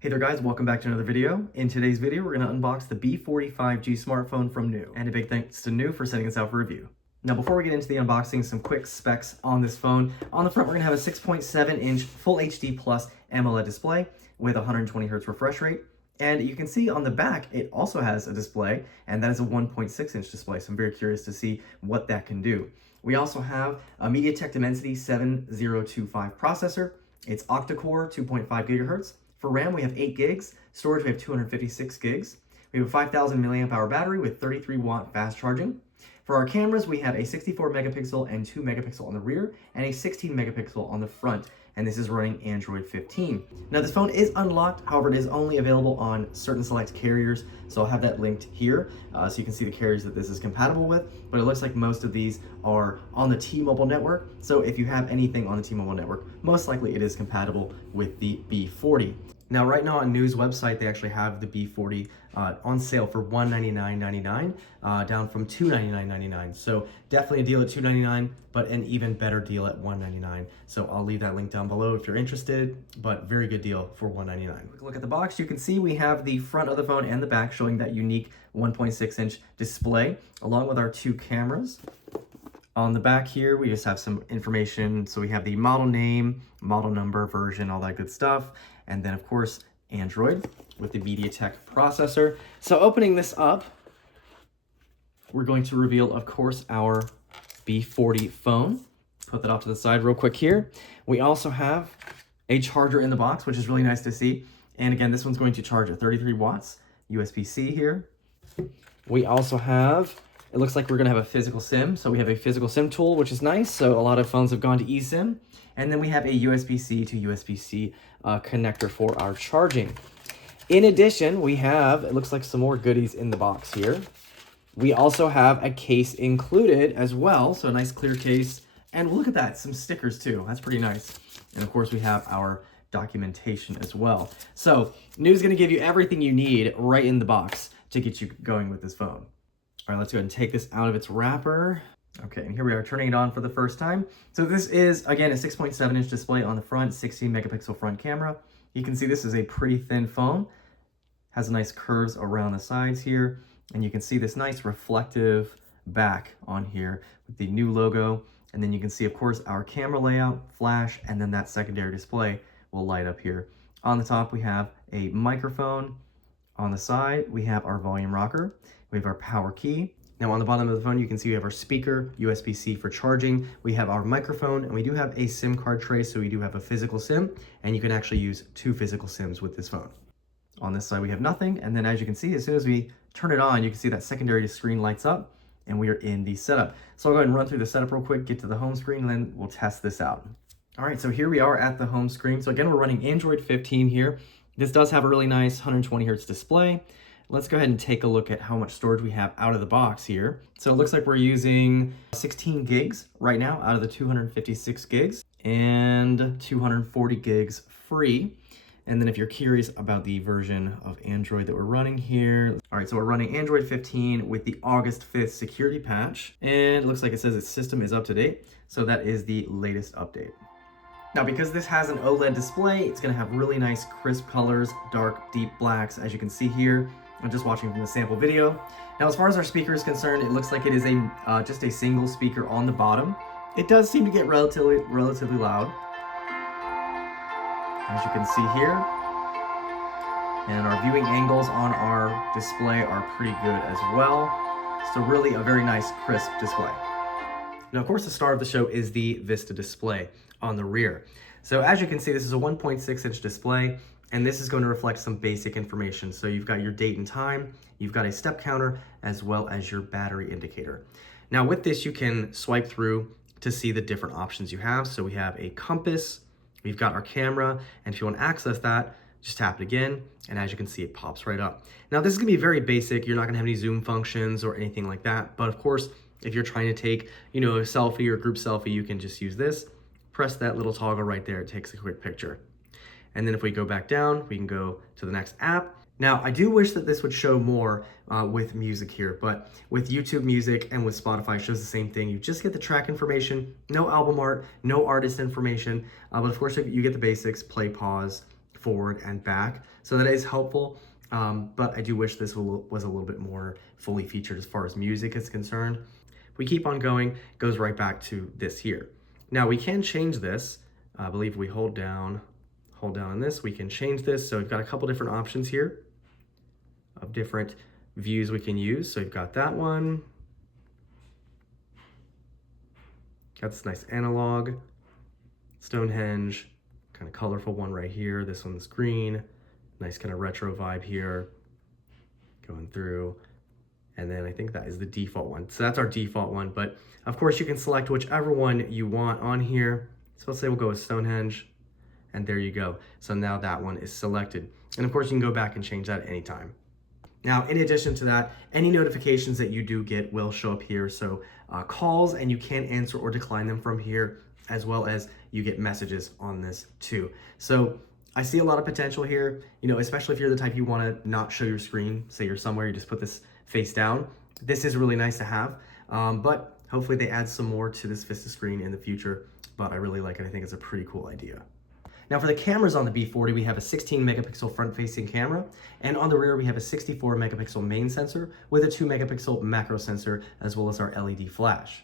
Hey there guys, welcome back to another video. In today's video, we're going to unbox the B40 5G smartphone from NUU. And a big thanks to NUU for sending us out for review. Now before we get into the unboxing, some quick specs on this phone. On the front, we're going to have a 6.7-inch Full HD Plus AMOLED display with 120 Hz refresh rate. And you can see on the back, it also has a display, and that is a 1.6-inch display. So I'm very curious to see what that can do. We also have a MediaTek Dimensity 7025 processor. It's octa-core, 2.5 gigahertz. For RAM, we have 8 gigs. Storage, we have 256 gigs. We have a 5,000 milliamp hour battery with 33 watt fast charging. For our cameras, we have a 64 megapixel and 2 megapixel on the rear and a 16 megapixel on the front. And this is running Android 15. Now this phone is unlocked, however, it is only available on certain select carriers. So I'll have that linked here so you can see the carriers that this is compatible with. But it looks like most of these are on the T-Mobile network. So if you have anything on the T-Mobile network, most likely it is compatible with the B40. Now right now on NUU's website, they actually have the B40 on sale for $199.99, down from $299.99. So definitely a deal at $299, but an even better deal at $199. So I'll leave that link down below if you're interested, but very good deal for $199. Quick look at the box. You can see we have the front of the phone and the back showing that unique 1.6-inch display, along with our 2 cameras. On the back here, we just have some information. So we have the model name, model number, version, all that good stuff. And then of course, Android with the MediaTek processor. So opening this up, we're going to reveal, of course, our B40 phone. Put that off to the side real quick here. We also have a charger in the box, which is really nice to see. And again, this one's going to charge at 33 watts, USB-C here. We also have, it looks like we're gonna have a physical SIM. So we have a physical SIM tool, which is nice. So a lot of phones have gone to eSIM. And then we have a USB-C to USB-C connector for our charging. In addition, we have, it looks like some more goodies in the box here. We also have a case included as well. So a nice clear case. And look at that, some stickers too. That's pretty nice. And of course we have our documentation as well. So NUU's gonna give you everything you need right in the box to get you going with this phone. All right, let's go ahead and take this out of its wrapper. Okay, and here we are turning it on for the first time. So this is, again, a 6.7-inch display on the front, 16 megapixel front camera. You can see this is a pretty thin phone. Has nice curves around the sides here. And you can see this nice reflective back on here with the NUU logo. And then you can see, of course, our camera layout, flash, and then that secondary display will light up here. On the top, we have a microphone. On the side, we have our volume rocker. We have our power key. Now on the bottom of the phone, you can see we have our speaker, USB-C for charging. We have our microphone, and we do have a SIM card tray, so we do have a physical SIM, and you can actually use 2 physical SIMs with this phone. On this side, we have nothing, and then as you can see, as soon as we turn it on, you can see that secondary screen lights up, and we are in the setup. So I'll go ahead and run through the setup real quick, get to the home screen, and then we'll test this out. All right, so here we are at the home screen. So again, we're running Android 15 here. This does have a really nice 120 Hz display. Let's go ahead and take a look at how much storage we have out of the box here. So it looks like we're using 16 gigs right now out of the 256 gigs and 240 gigs free. And then if you're curious about the version of Android that we're running here. All right, so we're running Android 15 with the August 5th security patch. And it looks like it says its system is up to date. So that is the latest update. Now, because this has an OLED display, it's gonna have really nice crisp colors, dark, deep blacks, as you can see here. I'm just watching from the sample video. Now, as far as our speaker is concerned, it looks like it is a just a single speaker on the bottom. It does seem to get relatively loud, as you can see here. And our viewing angles on our display are pretty good as well. So really a very nice crisp display. Now, of course, the star of the show is the Vista display on the rear. So as you can see, this is a 1.6-inch display. And this is going to reflect some basic information. So you've got your date and time, you've got a step counter, as well as your battery indicator. Now with this, you can swipe through to see the different options you have. So we have a compass, we've got our camera, and if you want to access that, just tap it again, and as you can see, it pops right up. Now this is gonna be very basic. You're not gonna have any zoom functions or anything like that. But of course, if you're trying to take, a selfie or a group selfie, you can just use this, press that little toggle right there, it takes a quick picture. And then if we go back down, we can go to the next app. Now, I do wish that this would show more with music here, but with YouTube Music and with Spotify, it shows the same thing. You just get the track information, no album art, no artist information, but of course you get the basics, play, pause, forward and back. So that is helpful, but I do wish this was a little bit more fully featured as far as music is concerned. If we keep on going, it goes right back to this here. Now we can change this. I believe we hold down on this, we can change this. So we've got a couple different options here of different views we can use. So we've got that one. Got this nice analog, Stonehenge, kind of colorful one right here. This one's green, nice kind of retro vibe here, going through. And then I think that is the default one. So that's our default one, but of course you can select whichever one you want on here. So let's say we'll go with Stonehenge, and there you go. So now that one is selected. And of course you can go back and change that at any time. Now, in addition to that, any notifications that you do get will show up here. So calls, and you can answer or decline them from here, as well as you get messages on this too. So I see a lot of potential here, especially if you're the type you want to not show your screen. Say you're somewhere, you just put this face down. This is really nice to have, but hopefully they add some more to this Vista screen in the future. But I really like it. I think it's a pretty cool idea. Now for the cameras on the B40, we have a 16 megapixel front-facing camera, and on the rear we have a 64 megapixel main sensor with a 2 megapixel macro sensor, as well as our LED flash.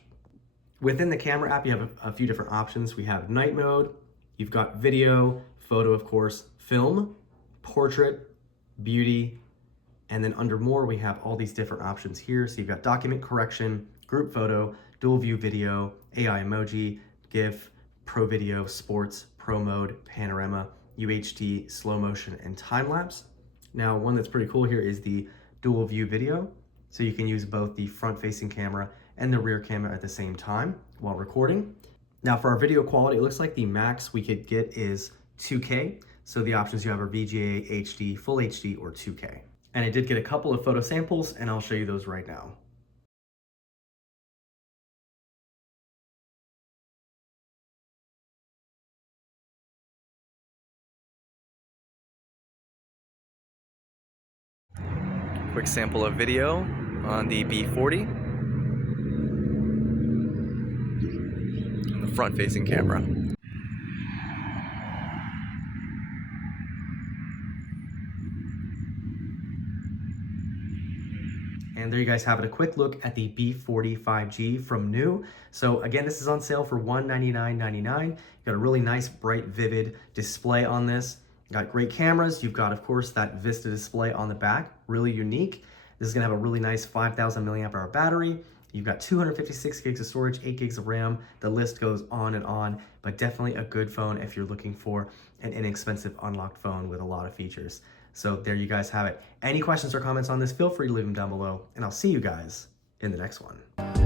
Within the camera app, you have a few different options. We have night mode, you've got video, photo of course, film, portrait, beauty, and then under more we have all these different options here. So you've got document correction, group photo, dual view video, AI emoji, GIF, pro video, sports, pro mode, panorama, UHD, slow motion, and time lapse. Now, one that's pretty cool here is the dual view video. So you can use both the front facing camera and the rear camera at the same time while recording. Now for our video quality, it looks like the max we could get is 2K. So the options you have are VGA, HD, Full HD, or 2K. And I did get a couple of photo samples, and I'll show you those right now. Quick sample of video on the B40, the front-facing camera. And there you guys have it, a quick look at the B40 5G from NUU. So again, this is on sale for $199.99. You've got a really nice, bright, vivid display on this. Got great cameras. You've got, of course, that Vista display on the back, really unique. This is gonna have a really nice 5,000 milliamp hour battery. You've got 256 gigs of storage, 8 gigs of RAM. The list goes on and on, but definitely a good phone if you're looking for an inexpensive unlocked phone with a lot of features. So there you guys have it. Any questions or comments on this, feel free to leave them down below, and I'll see you guys in the next one.